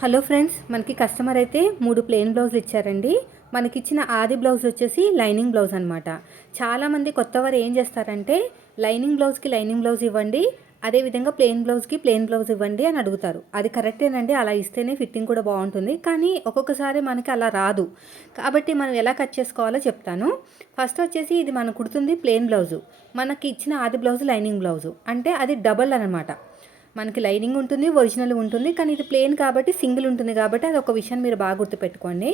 Hello friends మనకి customer అయితే మూడు ప్లెయిన్ బ్లౌజులు ఇచ్చారండి. మనకిచ్చిన ఆది బ్లౌజ్ వచ్చేసి లైనింగ్ బ్లౌజ్ అనమాట చాలామంది కొత్తవారు ఏం చేస్తారంటే లైనింగ్ బ్లౌజ్కి లైనింగ్ బ్లౌజ్ ఇవ్వండి అదేవిధంగా ప్లెయిన్ బ్లౌజ్కి ప్లెయిన్ బ్లౌజ్ ఇవ్వండి అని అడుగుతారు. అది కరెక్టేనండి అలా ఇస్తేనే ఫిట్టింగ్ కూడా బాగుంటుంది కానీ ఒక్కొక్కసారి మనకి అలా రాదు. కాబట్టి మనం ఎలా కట్ చేసుకోవాలో చెప్తాను. ఫస్ట్ వచ్చేసి ఇది మనం కుడుతుంది ప్లెయిన్ బ్లౌజు. మనకి ఇచ్చిన ఆది బ్లౌజ్ లైనింగ్ బ్లౌజు. అంటే అది డబల్ అనమాట మనకి లైనింగ్ ఉంటుంది ఒరిజినల్ ఉంటుంది కానీ ఇది ప్లేన్ కాబట్టి సింగిల్ ఉంటుంది కాబట్టి అది ఒక విషయం మీరు బాగా గుర్తుపెట్టుకోండి.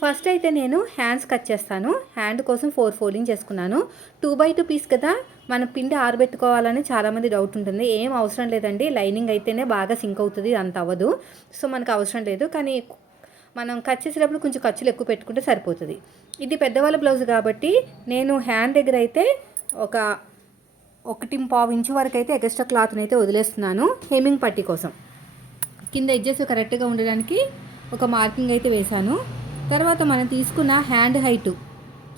ఫస్ట్ అయితే నేను హ్యాండ్స్ కట్ చేస్తాను. హ్యాండ్ కోసం ఫోర్ ఫోల్డింగ్ చేసుకున్నాను. టూ బై టూ పీస్ కదా మనం పిండి ఆరబెట్టుకోవాలని చాలామంది డౌట్ ఉంటుంది. ఏం అవసరం లేదండి లైనింగ్ అయితేనే బాగా సింక్ అవుతుంది అంత అవ్వదు. సో మనకు అవసరం లేదు కానీ మనం కట్ చేసేటప్పుడు కొంచెం ఖర్చులు ఎక్కువ పెట్టుకుంటే సరిపోతుంది. ఇది పెద్దవాళ్ళ బ్లౌజ్ కాబట్టి నేను హ్యాండ్ దగ్గర అయితే ఒక ఒకటి పావు ఇంచు వరకు అయితే ఎక్స్ట్రా క్లాత్ని అయితే వదిలేస్తున్నాను హేమింగ్ పట్టి కోసం. కింద ఎడ్జెస్ కరెక్ట్గా ఉండడానికి ఒక మార్కింగ్ అయితే వేశాను. తర్వాత మనం తీసుకున్న హ్యాండ్ హైట్.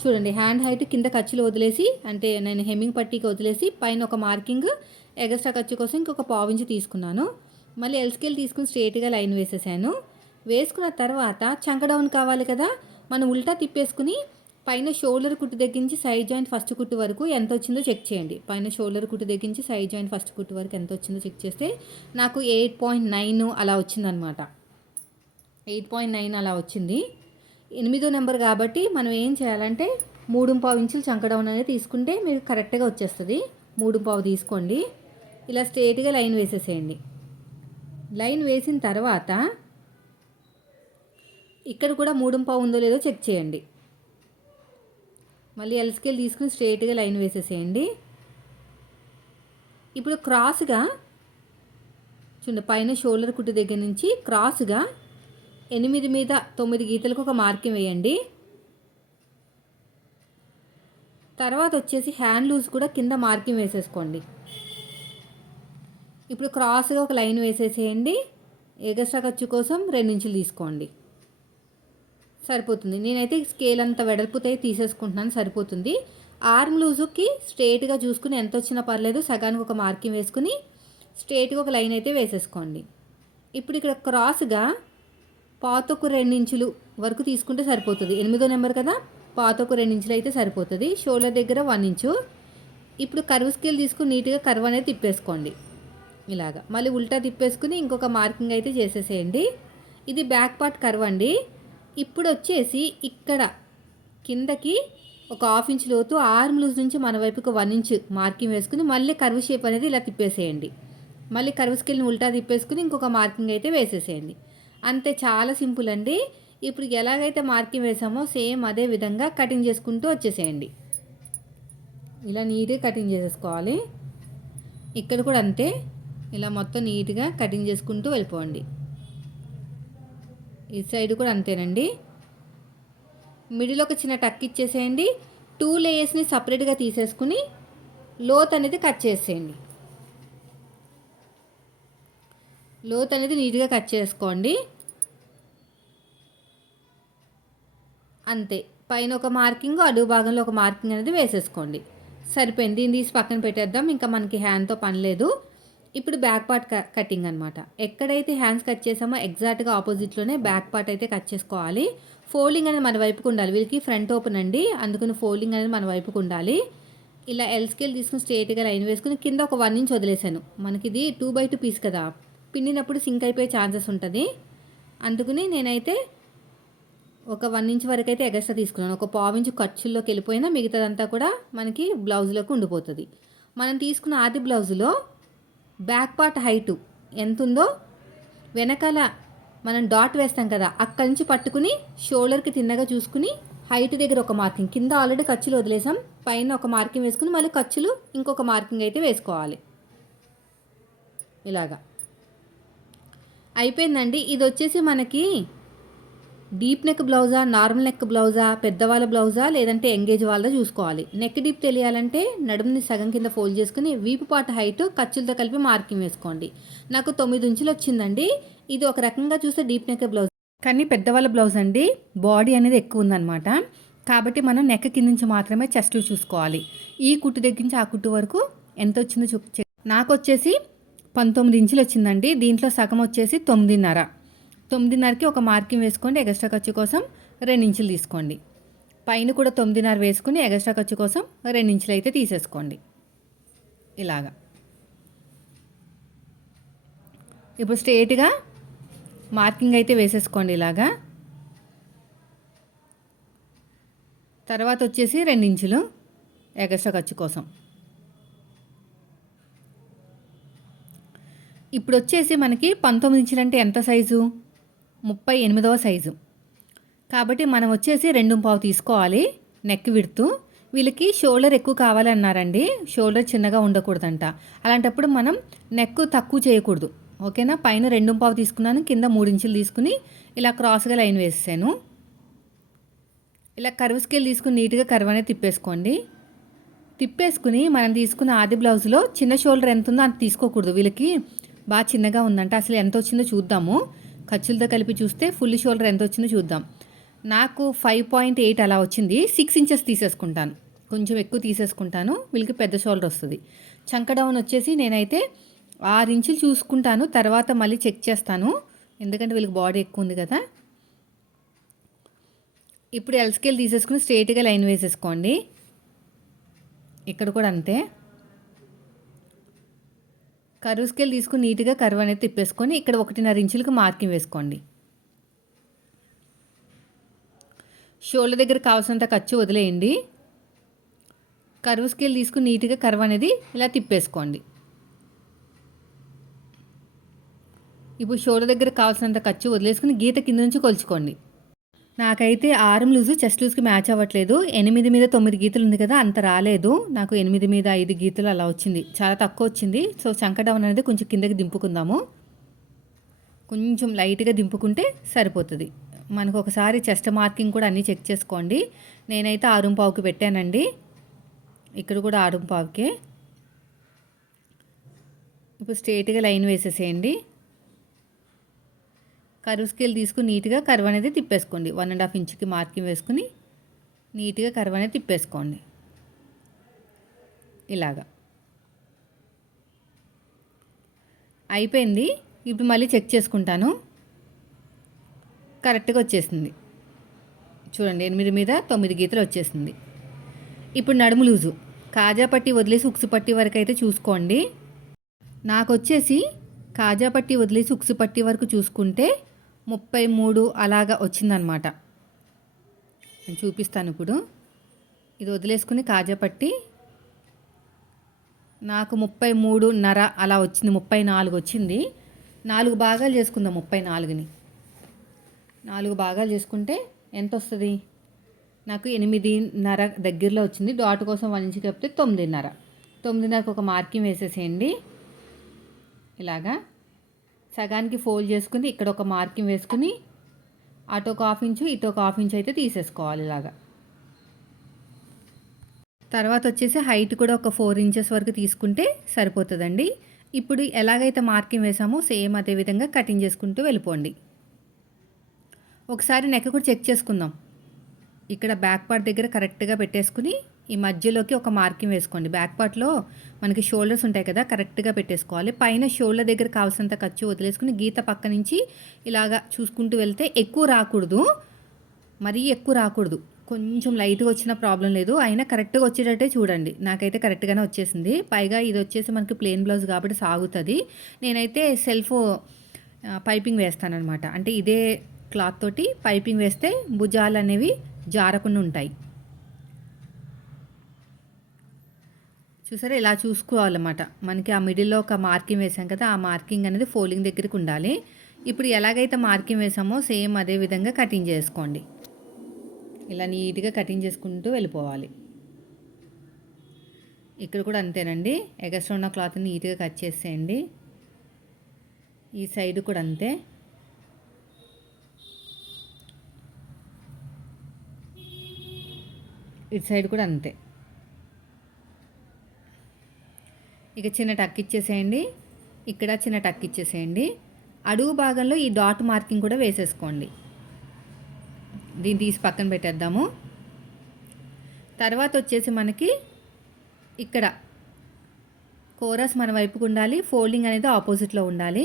చూడండి హ్యాండ్ హైట్ కింద ఖర్చులు వదిలేసి అంటే నేను హెమ్మింగ్ పట్టీకి వదిలేసి పైన ఒక మార్కింగ్ ఎగస్ట్రా ఖర్చు కోసం ఇంకొక పావు ఇంచు తీసుకున్నాను. మళ్ళీ ఎల్స్కేల్ తీసుకుని స్ట్రేట్గా లైన్ వేసేసాను. వేసుకున్న తర్వాత చంక డౌన్ కావాలి కదా మనం ఉల్టా తిప్పేసుకుని పైన షోల్డర్ కుట్టు తగ్గించి సైడ్ జాయింట్ ఫస్ట్ కుట్టు వరకు ఎంత వచ్చిందో చెక్ చేయండి. పైన షోల్డర్ కుట్టు తగ్గించి సైడ్ జాయింట్ ఫస్ట్ కుట్టు వరకు ఎంత వచ్చిందో చెక్ చేస్తే నాకు ఎయిట్ పాయింట్ నైన్ అలా వచ్చిందనమాట ఎయిట్ పాయింట్ నైన్ అలా వచ్చింది. ఎనిమిదో నెంబర్ కాబట్టి మనం ఏం చేయాలంటే మూడు పావు ఇంచులు చంకడౌన్ అనేది తీసుకుంటే మీకు కరెక్ట్గా వచ్చేస్తుంది. మూడు పావు తీసుకోండి. ఇలా స్ట్రేట్గా లైన్ వేసేసేయండి. లైన్ వేసిన తర్వాత ఇక్కడ కూడా మూడు పావు ఉందో లేదో చెక్ చేయండి. మళ్ళీ ఎల్ స్కేల్ తీసుకుని స్ట్రైట్గా లైన్ వేసేసేయండి. ఇప్పుడు క్రాస్గా చూడండి పైన షోల్డర్ కుట్టు దగ్గర నుంచి క్రాస్గా ఎనిమిది మీద తొమ్మిది గీతలకు ఒక మార్కింగ్ వేయండి. తర్వాత వచ్చేసి హ్యాండ్ లూజ్ కూడా కింద మార్కింగ్ వేసేసుకోండి. ఇప్పుడు క్రాస్గా ఒక లైన్ వేసేసేయండి. ఎగస్ట్రా ఖర్చు కోసం రెండించులు తీసుకోండి. సరిపోతుంది. నేనైతే స్కేల్ అంత వెడల్పుతో తీసేసుకుంటున్నాను సరిపోతుంది. ఆర్మ్ లూజుకి స్ట్రేట్గా చూసుకుని ఎంత వచ్చినా పర్లేదు సగానికి ఒక మార్కింగ్ వేసుకుని స్ట్రేట్గా ఒక లైన్ అయితే వేసేసుకోండి. ఇప్పుడు ఇక్కడ క్రాస్గా పాతొక రెండించులు వరకు తీసుకుంటే సరిపోతుంది. ఎనిమిదో నెంబర్ కదా పాతొక రెండించులు అయితే సరిపోతుంది. షోల్డర్ దగ్గర వన్ ఇంచు. ఇప్పుడు కర్వ్ స్కేల్ తీసుకుని నీట్గా కర్వ్ అనేది తిప్పేసుకోండి. ఇలాగా. మళ్ళీ ఉల్టా తిప్పేసుకుని ఇంకొక మార్కింగ్ అయితే చేసేసేయండి. ఇది బ్యాక్ పార్ట్ కర్వ్ అండి. ఇప్పుడు వచ్చేసి ఇక్కడ కిందకి ఒక హాఫ్ ఇంచ్ లోతు ఆర్మ్ లూజ్ నుంచి మన వైపుకి వన్ ఇంచ్ మార్కింగ్ వేసుకుని మళ్ళీ కర్వ్ షేప్ అనేది ఇలా తిప్పేసేయండి. మళ్ళీ కర్వ్ స్కిల్ని ఉల్టా తిప్పేసుకుని ఇంకొక మార్కింగ్ అయితే వేసేసేయండి. అంతే చాలా సింపుల్ అండి. ఇప్పుడు ఎలాగైతే మార్కింగ్ వేసామో సేమ్ అదే విధంగా కటింగ్ చేసుకుంటూ వచ్చేసేయండి. ఇలా నీట్గా కటింగ్ చేసేసుకోవాలి. ఇక్కడ కూడా అంతే. ఇలా మొత్తం నీట్గా కటింగ్ చేసుకుంటూ వెళ్ళిపోండి. ఈ సైడ్ కూడా అంతేనండి. మిడిల్ ఒక చిన్న టక్ ఇచ్చేసేయండి. టూ లేయర్స్ని సపరేట్గా తీసేసుకుని లోత్ అనేది కట్ చేసేయండి. లోత్ అనేది నీట్గా కట్ చేసుకోండి. అంతే. పైన ఒక మార్కింగ్ అడుగు భాగంలో ఒక మార్కింగ్ అనేది వేసేసుకోండి. సరిపోయింది. దీన్ని తీసి పక్కన పెట్టేద్దాం. ఇంకా మనకి హ్యాండ్తో పని లేదు. ఇప్పుడు బ్యాక్ పార్ట్ కటింగ్ అనమాట ఎక్కడైతే హ్యాండ్స్ కట్ చేసామో ఎగ్జాక్ట్గా ఆపోజిట్లోనే బ్యాక్ పార్ట్ అయితే కట్ చేసుకోవాలి. ఫోల్డింగ్ అనేది మన వైపుకు ఉండాలి. వీళ్ళకి ఫ్రంట్ ఓపెన్ అండి. అందుకని ఫోల్డింగ్ అనేది మన వైపుకు ఉండాలి. ఇలా ఎల్ స్కేల్ తీసుకుని స్ట్రేట్గా లైన్ వేసుకుని కింద ఒక వన్ ఇంచ్ వదిలేసాను మనకి ఇది టూ బై టూ పీస్ కదా. పిండినప్పుడు సింక్ అయిపోయే ఛాన్సెస్ ఉంటుంది. అందుకని నేనైతే ఒక వన్ ఇంచ్ వరకు అయితే ఎగస్ట్రా తీసుకున్నాను. ఒక పావు ఇంచు ఖర్చుల్లోకి వెళ్ళిపోయినా మిగతాదంతా కూడా మనకి బ్లౌజ్లోకి ఉండిపోతుంది. మనం తీసుకున్న ఆది బ్లౌజులో బ్యాక్ పార్ట్ హైటు ఎంత ఉందో వెనకాల మనం డాట్ వేస్తాం కదా అక్కడి నుంచి పట్టుకుని షోల్డర్కి తిన్నగా చూసుకుని హైట్ దగ్గర ఒక మార్కింగ్. కింద ఆల్రెడీ ఖర్చులు వదిలేసాం. పైన ఒక మార్కింగ్ వేసుకుని మళ్ళీ ఖర్చులు ఇంకొక మార్కింగ్ అయితే వేసుకోవాలి. ఇలాగా. అయిపోయిందండి. ఇది వచ్చేసి మనకి డీప్ నెక్ బ్లౌజా నార్మల్ నెక్ బ్లౌజా పెద్దవాళ్ళ బ్లౌజా లేదంటే ఎంగేజ్ వాళ్ళ చూసుకోవాలి. నెక్ డీప్ తెలియాలంటే నడుముని సగం కింద ఫోల్డ్ చేసుకుని వీపు పాట హైట్ ఖర్చులతో కలిపి మార్కింగ్ వేసుకోండి. నాకు తొమ్మిది ఇంచులు వచ్చిందండి. ఇది ఒక రకంగా చూస్తే డీప్ నెక్ బ్లౌజ్. కానీ పెద్దవాళ్ళ బ్లౌజ్ అండి బాడీ అనేది ఎక్కువ ఉందన్నమాట. కాబట్టి మనం నెక్ కింద నుంచి మాత్రమే చెస్ట్ చూసుకోవాలి. ఈ కుట్టు దగ్గర నుంచి ఆ కుట్టు వరకు ఎంత వచ్చిందో చూ నాకు వచ్చేసి పంతొమ్మిది ఇంచులు వచ్చిందండి. దీంట్లో సగం వచ్చేసి తొమ్మిదిన్నర. తొమ్మిదిన్నరకి ఒక మార్కింగ్ వేసుకోండి ఎగస్ట్రా ఖర్చు కోసం రెండించులు తీసుకోండి. పైన కూడా తొమ్మిదిన్నర వేసుకుని ఎగస్ట్రా ఖర్చు కోసం రెండు ఇంచులు అయితే తీసేసుకోండి. ఇలాగా. ఇప్పుడు స్ట్రేట్గా మార్కింగ్ అయితే వేసేసుకోండి ఇలాగా. తర్వాత వచ్చేసి రెండు ఇంచులు ఎగస్ట్రా ఖర్చు కోసం. ఇప్పుడు వచ్చేసి మనకి పంతొమ్మిది ఇంచులు అంటే ఎంత సైజు? ముప్పై ఎనిమిదవ సైజు. కాబట్టి మనం వచ్చేసి రెండు పావు తీసుకోవాలి నెక్ విడుతూ వీళ్ళకి షోల్డర్ ఎక్కువ కావాలన్నారండి షోల్డర్ చిన్నగా ఉండకూడదంట. అలాంటప్పుడు మనం నెక్ తక్కువ చేయకూడదు. ఓకేనా? పైన రెండు పావు తీసుకున్నాను కింద మూడు ఇంచులు తీసుకుని ఇలా క్రాస్గా లైన్ వేసాను ఇలా కర్వ్ స్కేల్ తీసుకుని నీట్గా కర్వ్ అనేది తిప్పేసుకోండి. తిప్పేసుకుని మనం తీసుకున్న ఆది బ్లౌజ్లో చిన్న షోల్డర్ ఎంత ఉందో అంత తీసుకోకూడదు. వీళ్ళకి బాగా చిన్నగా ఉందంట. అసలు ఎంత వచ్చిందో చూద్దాము. ఖర్చులతో కలిపి చూస్తే ఫుల్ షోల్డర్ ఎంత వచ్చిందో చూద్దాం. నాకు ఫైవ్ పాయింట్ ఎయిట్ అలా వచ్చింది. సిక్స్ ఇంచెస్ తీసేసుకుంటాను. కొంచెం ఎక్కువ తీసేసుకుంటాను. వీళ్ళకి పెద్ద షోల్డర్ వస్తుంది. చంక డౌన్ వచ్చేసి నేనైతే ఆరు ఇంచులు చూసుకుంటాను. తర్వాత మళ్ళీ చెక్ చేస్తాను. ఎందుకంటే వీళ్ళకి బాడీ ఎక్కువ ఉంది కదా. ఇప్పుడు ఎల్ స్కేల్ తీసేసుకుని స్ట్రైట్గా లైన్ వేసేసుకోండి. ఇక్కడ కూడా అంతే. కరువు స్కేల్ తీసుకుని నీట్గా కరువు అనేది తిప్పేసుకొని ఇక్కడ ఒకటిన్నర ఇంచులకు మార్కింగ్ వేసుకోండి. షోల్డర్ దగ్గర కావాల్సినంత ఖర్చు వదిలేయండి. కరువు స్కేల్ తీసుకుని నీట్గా కరువు అనేది ఇలా తిప్పేసుకోండి. ఇప్పుడు షోల్డర్ దగ్గర కావాల్సినంత ఖర్చు వదిలేసుకుని గీత కింద నుంచి కొలుచుకోండి. నాకైతే ఆరం లూజు చెస్ట్ లూజ్కి మ్యాచ్ అవ్వట్లేదు. ఎనిమిది మీద తొమ్మిది గీతలు ఉంది కదా అంత రాలేదు. నాకు ఎనిమిది మీద ఐదు గీతలు అలా వచ్చింది. చాలా తక్కువ వచ్చింది. సో చంకడౌన్ అనేది కొంచెం కిందకి దింపుకుందాము. కొంచెం లైట్గా దింపుకుంటే సరిపోతుంది. మనకు ఒకసారి చెస్ట్ మార్కింగ్ కూడా అన్నీ చెక్ చేసుకోండి. నేనైతే ఆరుం పావుకి పెట్టానండి. ఇక్కడ కూడా ఆరుం పావుకే. ఇప్పుడు స్ట్రేట్గా లైన్ వేసేసేయండి. కరువు స్కేల్ తీసుకుని నీట్గా కరువు అనేది తిప్పేసుకోండి. వన్ అండ్ హాఫ్ ఇంచుకి మార్కింగ్ వేసుకుని నీట్గా కరువు అనేది తిప్పేసుకోండి. ఇలాగా. అయిపోయింది. ఇప్పుడు మళ్ళీ చెక్ చేసుకుంటాను. కరెక్ట్గా వచ్చేసింది. చూడండి ఎనిమిది మీద తొమ్మిది గీతలు వచ్చేసింది. ఇప్పుడు నడుము లూజు. కాజా పట్టి వదిలేసి ఉక్సు పట్టి వరకు అయితే చూసుకోండి. నాకు వచ్చేసి కాజా పట్టి వదిలేసి ఉక్సు పట్టి వరకు చూసుకుంటే ముప్పై మూడు అలాగా వచ్చిందనమాట. నేను చూపిస్తాను ఇప్పుడు. ఇది వదిలేసుకుని కాజపట్టి నాకు ముప్పై మూడున్నర అలా వచ్చింది ముప్పై నాలుగు వచ్చింది. నాలుగు భాగాలు చేసుకుందాం ముప్పై నాలుగుని. నాలుగు భాగాలు చేసుకుంటే ఎంత వస్తుంది నాకు ఎనిమిదిన్నర దగ్గరలో వచ్చింది. డాట్ కోసం వన్ ఇంచు చెప్తే తొమ్మిదిన్నర. తొమ్మిదిన్నరకు ఒక మార్కింగ్ వేసేసేయండి. ఇలాగా. సగానికి ఫోల్డ్ చేసుకుని ఇక్కడ ఒక మార్కింగ్ వేసుకుని అటు ఒక హాఫ్ ఇంచు ఇటు ఒక హాఫ్ ఇంచు అయితే తీసేసుకోవాలి ఇలాగా. తర్వాత వచ్చేసి హైట్ కూడా ఒక ఫోర్ ఇంచెస్ వరకు తీసుకుంటే సరిపోతుందండి. ఇప్పుడు ఎలాగైతే మార్కింగ్ వేసామో సేమ్ అదే విధంగా కటింగ్ చేసుకుంటూ వెళ్ళిపోండి. ఒకసారి నెక్ కూడా చెక్ చేసుకుందాం. ఇక్కడ బ్యాక్ పార్ట్ దగ్గర కరెక్ట్గా పెట్టేసుకుని ఈ మధ్యలోకి ఒక మార్కింగ్ వేసుకోండి. బ్యాక్ పార్ట్లో మనకి షోల్డర్స్ ఉంటాయి కదా కరెక్ట్గా పెట్టేసుకోవాలి. పైన షోల్డర్ దగ్గర కావాల్సినంత ఖర్చు వదిలేసుకుని గీత పక్క నుంచి ఇలాగా చూసుకుంటూ వెళ్తే ఎక్కువ రాకూడదు. మరీ ఎక్కువ రాకూడదు. కొంచెం లైట్గా వచ్చిన ప్రాబ్లం లేదు. అయినా కరెక్ట్గా వచ్చేటట్టే చూడండి. నాకైతే కరెక్ట్గానే వచ్చేసింది. పైగా ఇది వచ్చేసి మనకి ప్లెయిన్ బ్లౌజ్ కాబట్టి సాగుతుంది. నేనైతే సెల్ఫ్ పైపింగ్ వేస్తానమాట అంటే ఇదే క్లాత్ తోటి పైపింగ్ వేస్తే భుజాలు అనేవి జారకుండా ఉంటాయి. చూసారా? ఇలా చూసుకోవాలన్నమాట. మనకి ఆ మిడిల్లో ఒక మార్కింగ్ వేసాం కదా ఆ మార్కింగ్ అనేది ఫోలింగ్ దగ్గరికి ఉండాలి. ఇప్పుడు ఎలాగైతే మార్కింగ్ వేసామో సేమ్ అదే విధంగా కటింగ్ చేసుకోండి. ఇలా నీట్గా కటింగ్ చేసుకుంటూ వెళ్ళిపోవాలి. ఇక్కడ కూడా అంతేనండి. ఎగస్ట్రా ఉన్న క్లాత్ నీట్గా కట్ చేసేయండి. ఈ సైడ్ కూడా అంతే. ఇటు సైడ్ కూడా అంతే. ఇక చిన్న టక్ ఇచ్చేసేయండి. ఇక్కడ చిన్న టక్ ఇచ్చేసేయండి. అడుగు భాగంలో ఈ డాట్ మార్కింగ్ కూడా వేసేసుకోండి. దీన్ని తీసి పక్కన పెట్టేద్దాము. తర్వాత వచ్చేసి మనకి ఇక్కడ కోరస్ మన వైపుకు ఉండాలి ఫోల్డింగ్ అనేది ఆపోజిట్లో ఉండాలి.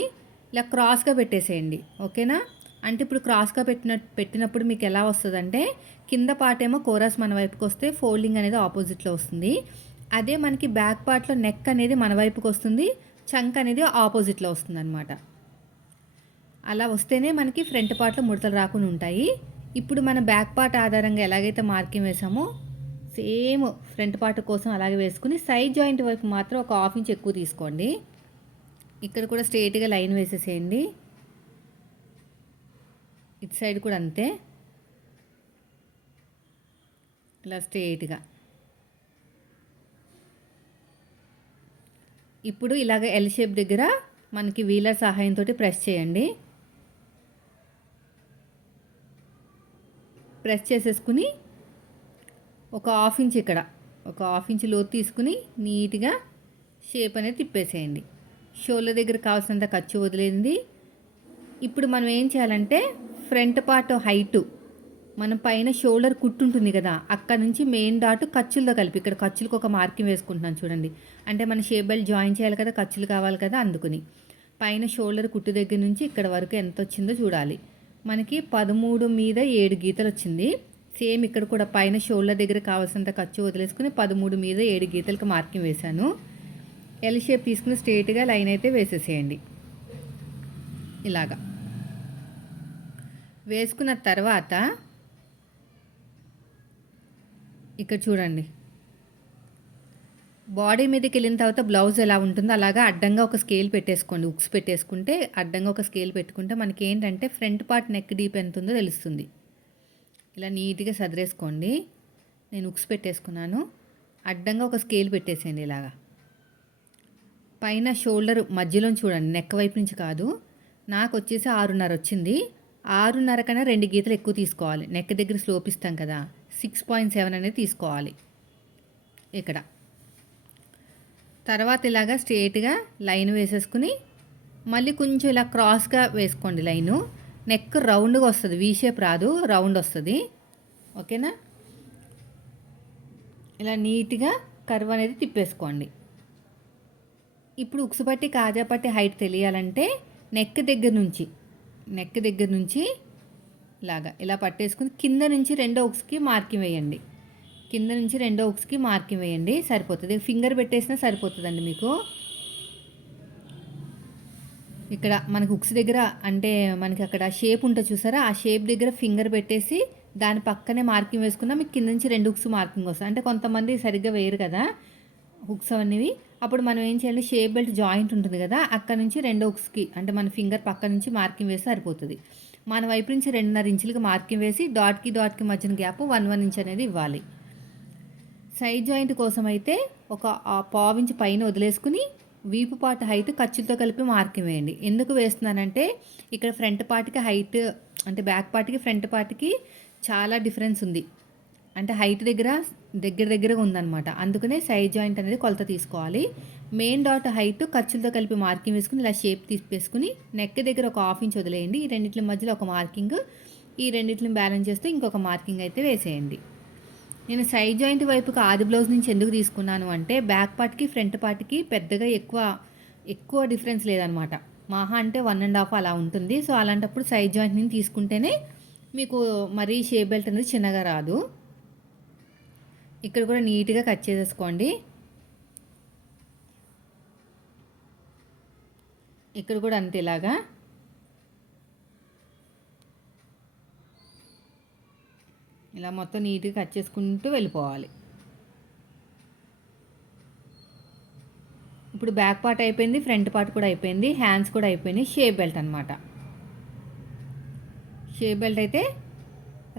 ఇలా క్రాస్గా పెట్టేసేయండి. ఓకేనా? అంటే ఇప్పుడు క్రాస్గా పెట్టిన పెట్టినప్పుడు మీకు ఎలా వస్తుందంటే కింద పార్ట్ ఏమో కోరస్ మన వైపుకి వస్తే ఫోల్డింగ్ అనేది ఆపోజిట్లో వస్తుంది. అదే మనకి బ్యాక్ పార్ట్లో నెక్ అనేది మన వైపుకి వస్తుంది చంక్ అనేది ఆపోజిట్లో వస్తుంది అనమాట అలా వస్తేనే మనకి ఫ్రంట్ పార్ట్లో ముడతలు రాకుండా ఉంటాయి. ఇప్పుడు మన బ్యాక్ పార్ట్ ఆధారంగా ఎలాగైతే మార్కింగ్ వేసామో సేమ్ ఫ్రంట్ పార్ట్ కోసం అలాగే వేసుకుని సైడ్ జాయింట్ వైపు మాత్రం ఒక హాఫ్ ఇంచ్ ఎక్కువ తీసుకోండి. ఇక్కడ కూడా స్ట్రేట్గా లైన్ వేసేసేయండి. ఇటు సైడ్ కూడా అంతే. ఇలా స్ట్రేట్గా ఇప్పుడు ఇలాగ ఎల్ షేప్ దగ్గర మనకి వీలర్ సహాయంతో ప్రెస్ చేయండి. ప్రెస్ చేసేసుకుని ఒక హాఫ్ ఇంచ్ ఇక్కడ ఒక హాఫ్ ఇంచ్ లోతు తీసుకుని నీట్గా షేప్ అనేది తిప్పేసేయండి. షోల్డర్ దగ్గర కావాల్సినంత ఖర్చు వదిలేంది ఇప్పుడు మనం ఏం చేయాలంటే ఫ్రంట్ పార్ట్ హైటు మనం పైన షోల్డర్ కుట్టుంటుంది కదా అక్కడ నుంచి మెయిన్ డాట్ ఖర్చులతో కలిపి ఇక్కడ ఖర్చులకు ఒక మార్కింగ్ వేసుకుంటున్నాను చూడండి. అంటే మన షేప్ బెల్ట్ జాయిన్ చేయాలి కదా ఖర్చులు కావాలి కదా అందుకుని. పైన షోల్డర్ కుట్టు దగ్గర నుంచి ఇక్కడ వరకు ఎంత వచ్చిందో చూడాలి. మనకి పదమూడు మీద ఏడు గీతలు వచ్చింది. సేమ్ ఇక్కడ కూడా పైన షోల్డర్ దగ్గర కావాల్సినంత ఖర్చు వదిలేసుకుని పదమూడు మీద ఏడు గీతలకు మార్కింగ్ వేశాను. ఎల్ షేప్ తీసుకుని స్ట్రేట్గా లైన్ అయితే వేసేసేయండి. ఇలాగా. వేసుకున్న తర్వాత ఇక్కడ చూడండి. బాడీ మీదకి వెళ్ళిన తర్వాత బ్లౌజ్ ఎలా ఉంటుందో అలాగా అడ్డంగా ఒక స్కేల్ పెట్టేసుకోండి. ఉక్స్ పెట్టేసుకుంటే అడ్డంగా ఒక స్కేల్ పెట్టుకుంటే మనకి ఏంటంటే ఫ్రంట్ పార్ట్ నెక్ డీప్ ఎంత ఉందో తెలుస్తుంది. ఇలా నీట్గా సదిరేసుకోండి. నేను ఉక్స్ పెట్టేసుకున్నాను. అడ్డంగా ఒక స్కేల్ పెట్టేసేయండి ఇలాగా. పైన షోల్డర్ మధ్యలో చూడండి నెక్ వైపు నుంచి కాదు. నాకు వచ్చేసి ఆరున్నర వచ్చింది. ఆరున్నర కన్నా రెండు గీతలు ఎక్కువ తీసుకోవాలి. నెక్ దగ్గర స్లోప్ ఇస్తాం కదా. సిక్స్ పాయింట్ సెవెన్ అనేది తీసుకోవాలి. ఇక్కడ. తర్వాత ఇలాగా స్ట్రేట్గా లైన్ వేసేసుకుని మళ్ళీ కొంచెం ఇలా క్రాస్గా వేసుకోండి లైను. నెక్ రౌండ్గా వస్తుంది వీ షేప్ రాదు రౌండ్ వస్తుంది. ఓకేనా? ఇలా నీట్గా కర్వ్ అనేది తిప్పేసుకోండి. ఇప్పుడు ఉక్సుపట్టి కాజాపట్టి హైట్ తెలియాలంటే నెక్ దగ్గర నుంచి నెక్ దగ్గర నుంచి లాగా. ఇలా పట్టేసుకుని కింద నుంచి రెండో ఉక్స్కి మార్కింగ్ వేయండి. కింద నుంచి రెండో ఉక్స్కి మార్కింగ్ వేయండి. సరిపోతుంది. ఫింగర్ పెట్టేసినా సరిపోతుందండి మీకు. ఇక్కడ మనకు ఉక్స్ దగ్గర అంటే మనకి అక్కడ షేప్ ఉంటుంది చూసారా? ఆ షేప్ దగ్గర ఫింగర్ పెట్టేసి దాని పక్కనే మార్కింగ్ వేసుకున్నా మీకు కింద నుంచి రెండు ఉక్స్ మార్కింగ్ వస్తుంది. అంటే కొంతమంది సరిగ్గా వేయరు కదా హుక్స్ అవన్నీ అప్పుడు మనం ఏం చేయాలి? షేప్ బెల్ట్ జాయింట్ ఉంటుంది కదా అక్కడ నుంచి రెండో ఉక్స్కి అంటే మన ఫింగర్ పక్క నుంచి మార్కింగ్ వేస్తే సరిపోతుంది. మన వైపు నుంచి రెండున్నర ఇంచులకి మార్కింగ్ వేసి డాట్కి డాట్కి మధ్యన గ్యాప్ వన్ వన్ ఇంచ్ అనేది ఇవ్వాలి. సైడ్ జాయింట్ కోసం అయితే ఒక పావించి పైన వదిలేసుకుని వీపు పార్ట్ హైట్ ఖర్చులతో కలిపి మార్కింగ్ వేయండి. ఎందుకు వేస్తున్నానంటే ఇక్కడ ఫ్రంట్ పార్ట్కి హైట్ అంటే బ్యాక్ పార్ట్కి ఫ్రంట్ పార్ట్కి చాలా డిఫరెన్స్ ఉంది. అంటే హైట్ దగ్గర దగ్గర దగ్గరగా ఉందన్నమాట. అందుకనే సైడ్ జాయింట్ అనేది కొలత తీసుకోవాలి. మెయిన్ డాట్ హైట్ ఖర్చులతో కలిపి మార్కింగ్ వేసుకుని ఇలా షేప్ తీసేసుకుని నెక్ దగ్గర ఒక హాఫ్ ఇంచ్ వదిలేయండి. ఈ రెండింటి మధ్యలో ఒక మార్కింగ్ ఈ రెండింటిని బ్యాలెన్స్ చేస్తూ ఇంకొక మార్కింగ్ అయితే వేసేయండి. నేను సైడ్ జాయింట్ వైపుకి ఆది బ్లౌజ్ నుంచి ఎందుకు తీసుకున్నాను అంటే బ్యాక్ పార్ట్కి ఫ్రంట్ పార్ట్కి పెద్దగా ఎక్కువ ఎక్కువ డిఫరెన్స్ లేదనమాట మహా అంటే వన్ అండ్ హాఫ్ అలా ఉంటుంది. సో అలాంటప్పుడు సైడ్ జాయింట్ నుంచి తీసుకుంటేనే మీకు మరీ షేప్ బెల్ట్ అనేది చిన్నగా రాదు. ఇక్కడ కూడా నీట్గా కట్ చేసేసుకోండి. ఇక్కడ కూడా అంతే ఇలాగా. ఇలా మొత్తం నీట్గా కట్ చేసుకుంటూ వెళ్ళిపోవాలి. ఇప్పుడు బ్యాక్ పార్ట్ అయిపోయింది ఫ్రంట్ పార్ట్ కూడా అయిపోయింది హ్యాండ్స్ కూడా అయిపోయినాయి షేప్ బెల్ట్ అనమాట షేప్ బెల్ట్ అయితే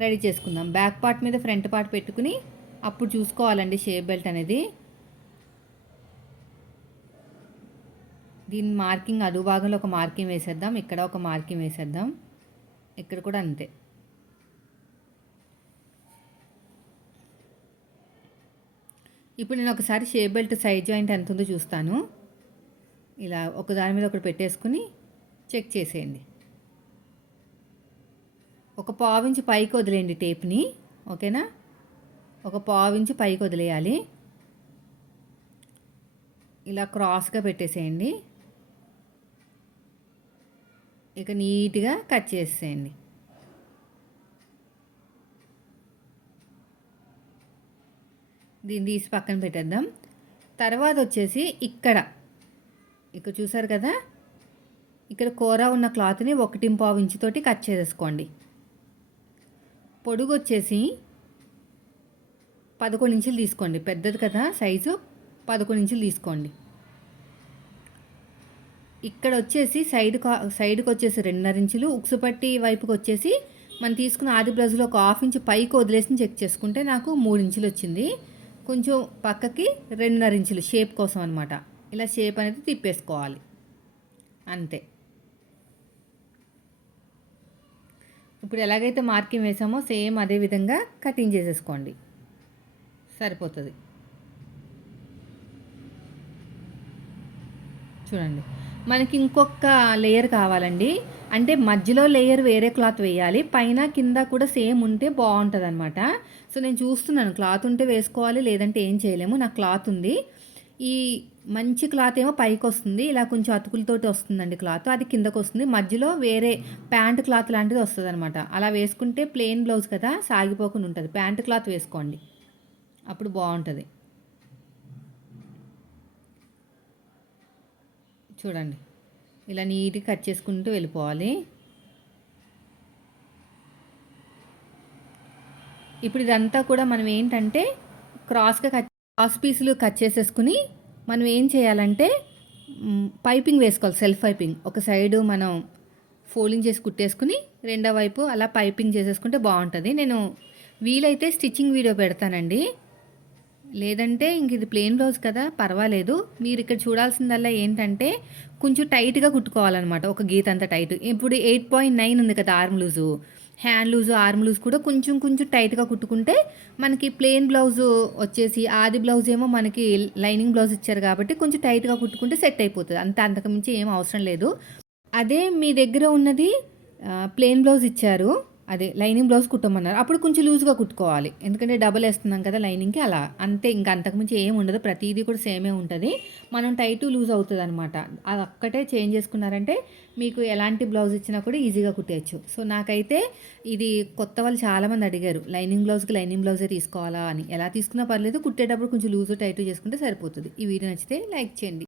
రెడీ చేసుకుందాం. బ్యాక్ పార్ట్ మీద ఫ్రంట్ పార్ట్ పెట్టుకుని అప్పుడు చూసుకోవాలండి షేప్ బెల్ట్ అనేది. దీని మార్కింగ్ అడుగు భాగంలో ఒక మార్కింగ్ వేసేద్దాం ఇక్కడ ఒక మార్కింగ్ వేసేద్దాం. ఇక్కడ కూడా అంతే. ఇప్పుడు నేను ఒకసారి షేప్ బెల్ట్ సైడ్ జాయింట్ ఎంత ఉందో చూస్తాను. ఇలా ఒక దాని మీద ఒకటి పెట్టేసుకుని చెక్ చేసేయండి. ఒక పావించి పైకి వదిలేయండి టేప్ని ఓకేనా? ఒక పావించి పైకి వదిలేయాలి. ఇలా క్రాస్గా పెట్టేసేయండి. ఇక నీట్గా కట్ చేసేయండి దీన్ని తీసి పక్కన పెట్టేద్దాం. తర్వాత వచ్చేసి ఇక్కడ. ఇక్కడ చూసారు కదా? ఇక్కడ కూర ఉన్న క్లాత్ని ఒకటి పావు ఇంచుతోటి కట్ చేసేసుకోండి. పొడుగు వచ్చేసి పదకొండు ఇంచులు తీసుకోండి. పెద్దది కదా సైజు పదకొండు ఇంచులు తీసుకోండి. ఇక్కడ వచ్చేసి సైడ్ సైడ్కి వచ్చేసి రెండున్నర ఇంచులు ఉక్సుపట్టి వైపుకి వచ్చేసి మనం తీసుకున్న ఆది బ్లౌజ్లో ఒక హాఫ్ ఇంచు పైకి వదిలేసి చెక్ చేసుకుంటే నాకు మూడు ఇంచులు వచ్చింది. కొంచెం పక్కకి రెండున్నర ఇంచులు షేప్ కోసం అనమాట ఇలా షేప్ అనేది తిప్పేసుకోవాలి. అంతే. ఇప్పుడు ఎలాగైతే మార్కింగ్ వేసామో సేమ్ అదే విధంగా కటింగ్ చేసేసుకోండి. సరిపోతుంది. చూడండి. మనకి ఇంకొక లేయర్ కావాలండి. అంటే మధ్యలో లేయర్ వేరే క్లాత్ వేయాలి. పైన కింద కూడా సేమ్ ఉంటే బాగుంటుంది అనమాట సో నేను చూస్తున్నాను. క్లాత్ ఉంటే వేసుకోవాలి లేదంటే ఏం చేయలేము. నాకు క్లాత్ ఉంది. ఈ మంచి క్లాత్ ఏమో పైకి వస్తుంది. ఇలా కొంచెం అతుకులతోటి వస్తుందండి క్లాత్. అది కిందకు వస్తుంది. మధ్యలో వేరే ప్యాంట్ క్లాత్ లాంటిది వస్తుంది అనమాట అలా వేసుకుంటే ప్లెయిన్ బ్లౌజ్ కదా సాగిపోకుండా ఉంటుంది. ప్యాంట్ క్లాత్ వేసుకోండి. అప్పుడు బాగుంటుంది. చూడండి. ఇలా నీట్గా కట్ చేసుకుంటూ వెళ్ళిపోవాలి. ఇప్పుడు ఇదంతా కూడా మనం ఏంటంటే క్రాస్గా కట్ క్రాస్ పీసులు కట్ చేసేసుకుని మనం ఏం చేయాలంటే పైపింగ్ వేసుకోవాలి సెల్ఫ్ పైపింగ్. ఒక సైడు మనం ఫోల్డింగ్ చేసి కుట్టేసుకుని రెండో వైపు అలా పైపింగ్ చేసేసుకుంటే బాగుంటుంది. నేను వీలైతే స్టిచ్చింగ్ వీడియో పెడతానండి. లేదంటే ఇంక ఇది ప్లెయిన్ బ్లౌజ్ కదా పర్వాలేదు. మీరు ఇక్కడ చూడాల్సిందల్లా ఏంటంటే కొంచెం టైట్గా కుట్టుకోవాలన్నమాట ఒక గీత అంత టైట్ ఇప్పుడు ఎయిట్ పాయింట్ నైన్ ఉంది కదా arm loose hand loose arm loose కూడా కొంచెం కొంచెం టైట్గా కుట్టుకుంటే మనకి ప్లెయిన్ బ్లౌజ్ వచ్చేసి ఆది బ్లౌజ్ ఏమో మనకి లైనింగ్ బ్లౌజ్ ఇచ్చారు కాబట్టి కొంచెం టైట్గా కుట్టుకుంటే సెట్ అయిపోతుంది. అంత అంతకుమించి ఏం అవసరం లేదు. అదే మీ దగ్గర ఉన్నది ప్లెయిన్ బ్లౌజ్ ఇచ్చారు. అదే లైనింగ్ బ్లౌజ్ కుట్టమన్నారు. అప్పుడు కొంచెం లూజ్గా కుట్టుకోవాలి. ఎందుకంటే డబల్ వేస్తున్నాం కదా లైనింగ్కి అలా. అంతే ఇంకా అంతకుమించి ఏం ఉండదు. ప్రతిదీ కూడా సేమే ఉంటుంది. మనం టైట్ లూజ్ అవుతుంది అనమాట అది ఒక్కటే చేంజ్ చేసుకున్నారంటే మీకు ఎలాంటి బ్లౌజ్ ఇచ్చినా కూడా ఈజీగా కుట్టేయచ్చు. సో నాకైతే ఇది కొత్త వాళ్ళు చాలామంది అడిగారు. లైనింగ్ బ్లౌజ్కి లైనింగ్ బ్లౌజే తీసుకోవాలా అని. ఎలా తీసుకున్నా పర్లేదు కుట్టేటప్పుడు కొంచెం లూజ్ టైట్ చేసుకుంటే సరిపోతుంది. ఈ వీడియో నచ్చితే లైక్ చేయండి.